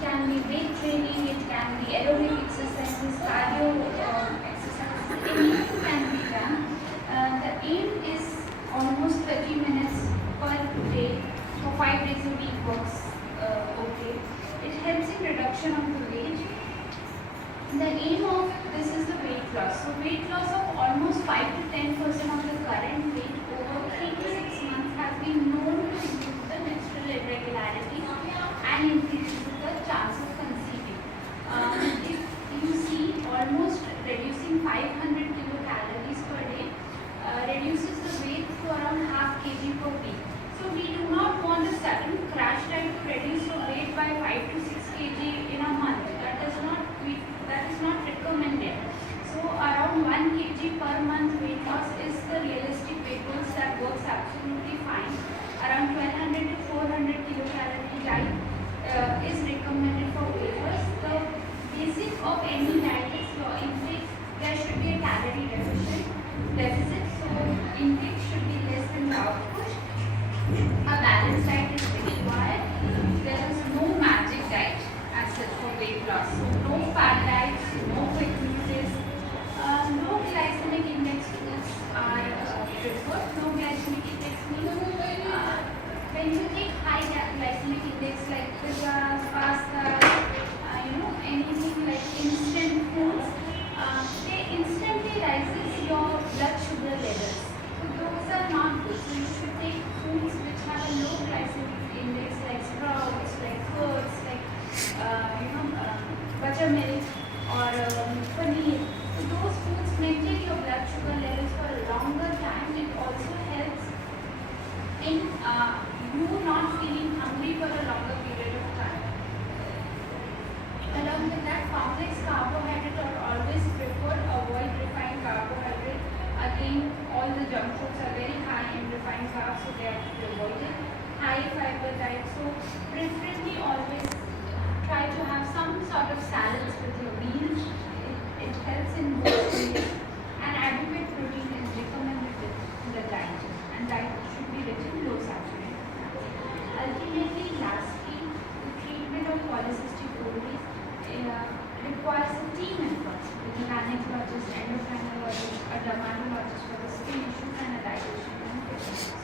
can be weight training, it can be aerobic exercises, cardio exercises, anything can be done. The aim is almost 30 minutes per day for 5 days a week works okay. It helps in reduction of the weight. The aim of this is the weight loss. So weight loss of almost 5 to 10% of the current weight over 3 to 6 months has been known to improve the menstrual irregularity and increases the chance of conceiving. If you see, almost reducing 500 kilocalories per day reduces the weight to around half kg per week. So we do not want a sudden crash diet to reduce your weight by 5 to 6 kg in a month. That is not recommended. So around 1 kg per month weight loss is the realistic weight loss that works absolutely fine. Around 1200 to 400 kilocalorie diet is recommended for weight loss. The basic of any diet is your intake. There should be a calorie deficit. So intake should be less than the output. A balanced diet is required. There is no magic diet as such for weight loss. So no fat diets, no quick fixes, no glycemic index foods are preferred. No glycemic index means when you take high glycemic index like pizzas, pasta, anything like instant foods, they instantly rises your blood sugar levels. So those are not good. So you should take foods which have a low glycemic index like sprouts, like curds, like buttermilk or paneer. So those foods maintain your blood sugar levels for a longer time. It also helps in you not feeling hungry for a longer period of time. Along with that, complex carbohydrates are always preferred. Avoid refined carbohydrates. Again, all the junk foods are very high in refined carbs, so they have to be avoided. High fiber diet. So preferably always try to have some sort of salads with your meals. It helps in both ways. And adequate protein is recommended with the diet. And diet should be rich in low saturated fats. Ultimately, lastly, the treatment of polycystic ovaries requires a team effort with a gynecologist, endocrinologist, a dermatologist for the skin issues, and a dietitian.